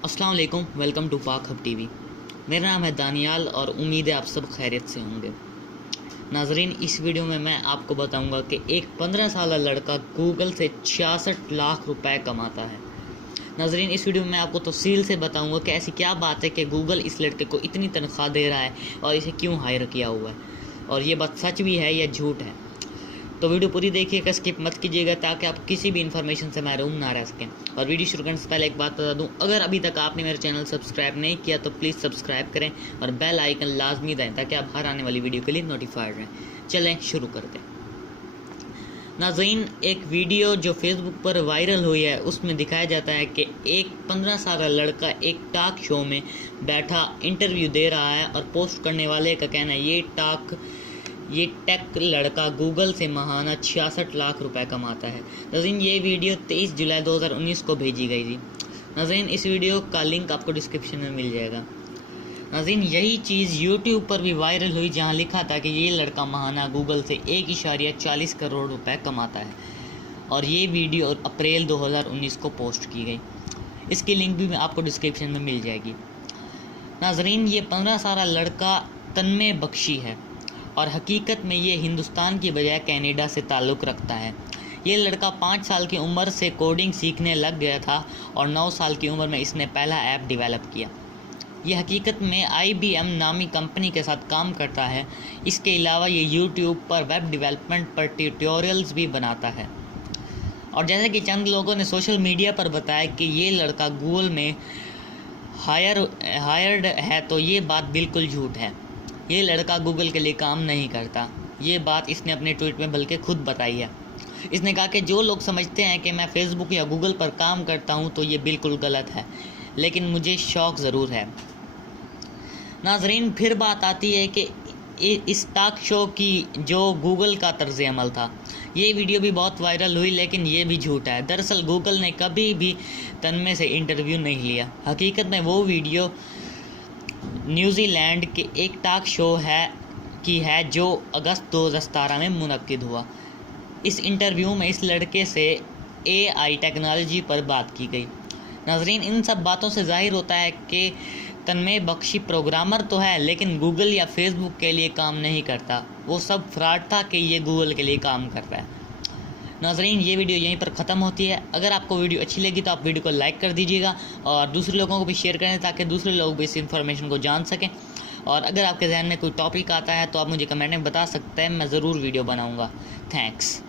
अस्सलाम वालेकुम, welcome to पाक हब टीवी। मेरा नाम है दानियाल और उम्मीद है आप सब खैरियत से होंगे। नाजरीन, इस वीडियो में मैं आपको बताऊंगा कि एक 15 साल लड़का गूगल से 66 लाख रुपए कमाता है। नाजरीन, इस वीडियो में मैं आपको तफसील से बताऊंगा कि ऐसी क्या बात है कि गूगल इस लड़के को इतनी तनख्वाह दे रहा है और इसे क्यों हायर किया हुआ है, और ये बात सच भी है या झूठ है। तो वीडियो पूरी देखिएगा, स्किप मत कीजिएगा ताकि आप किसी भी इन्फॉर्मेशन से महरूम ना रह सकें। और वीडियो शुरू करने से पहले एक बात बता दूं, अगर अभी तक आपने मेरे चैनल सब्सक्राइब नहीं किया तो प्लीज़ सब्सक्राइब करें और बेल आइकन लाजमी दें ताकि आप हर आने वाली वीडियो के लिए नोटिफाइड रहें। चलें शुरू करते हैं। नाज़रीन, एक वीडियो जो फेसबुक पर वायरल हुई है उसमें दिखाया जाता है कि एक 15 साल लड़का एक टॉक शो में बैठा इंटरव्यू दे रहा है और पोस्ट करने वाले का कहना है ये टेक लड़का गूगल से माहाना 66 लाख रुपए कमाता है। नाज़रीन, ये वीडियो 23 जुलाई 2019 को भेजी गई थी। नाज़रीन, इस वीडियो का लिंक आपको डिस्क्रिप्शन में मिल जाएगा। नाज़रीन, यही चीज़ यूट्यूब पर भी वायरल हुई जहां लिखा था कि ये लड़का माहाना गूगल से 1.40 करोड़ रुपए कमाता है, और ये वीडियो अप्रैल 2019 को पोस्ट की गई। इसकी लिंक भी आपको डिस्क्रिप्शन में मिल जाएगी। नाज़रीन, ये 15 साल लड़का तन्मय बख्शी है और हकीकत में ये हिंदुस्तान की बजाय कनाडा से ताल्लुक़ रखता है। ये लड़का 5 साल की उम्र से कोडिंग सीखने लग गया था और 9 साल की उम्र में इसने पहला ऐप डेवलप किया। ये हकीकत में IBM नामी कंपनी के साथ काम करता है। इसके अलावा ये यूट्यूब पर वेब डेवलपमेंट पर ट्यूटोरियल्स भी बनाता है। और जैसे कि चंद लोगों ने सोशल मीडिया पर बताया कि ये लड़का गूगल में हायर्ड है, तो ये बात बिल्कुल झूठ है। ये लड़का गूगल के लिए काम नहीं करता। ये बात इसने अपने ट्वीट में बल्कि खुद बताई है। इसने कहा कि जो लोग समझते हैं कि मैं फेसबुक या गूगल पर काम करता हूं तो ये बिल्कुल गलत है, लेकिन मुझे शौक़ ज़रूर है। नाजरीन, फिर बात आती है कि इस टॉक शो की जो गूगल का तर्ज़ अमल था। ये वीडियो भी बहुत वायरल हुई, लेकिन ये भी झूठा है। दरअसल गूगल ने कभी भी तन्मय से इंटरव्यू नहीं लिया। हकीकत में वो वीडियो न्यूजीलैंड के एक टॉक शो है जो अगस्त 2017 में मुनक्किद हुआ। इस इंटरव्यू में इस लड़के से AI टेक्नोलॉजी पर बात की गई। नाजरीन, इन सब बातों से जाहिर होता है कि तन्मय बख्शी प्रोग्रामर तो है, लेकिन गूगल या फेसबुक के लिए काम नहीं करता। वो सब फ्रॉड था कि ये गूगल के लिए काम कर रहा है। नाजरीन, ये वीडियो यहीं पर ख़त्म होती है। अगर आपको वीडियो अच्छी लगी तो आप वीडियो को लाइक कर दीजिएगा और दूसरे लोगों को भी शेयर करें ताकि दूसरे लोग भी इस इन्फॉर्मेशन को जान सकें। और अगर आपके जहन में कोई टॉपिक आता है तो आप मुझे कमेंट में बता सकते हैं, मैं ज़रूर वीडियो बनाऊँगा। थैंक्स।